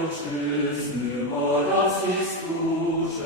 Christus, mir war das ist Duschen,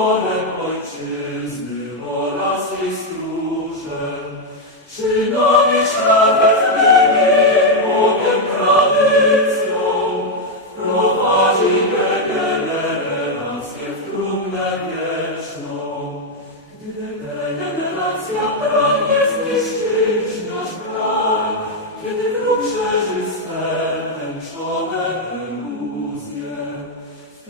Orłem ojczyzny oraz jej stróżem, przynomi szlachet nimi, Bogiem tradycją, prowadzi regenerację w trumnę wieczną. Gdy regeneracja pragnie zniszczyć nasz kraj, kiedy wróg przeżyste męczone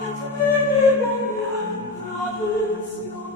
et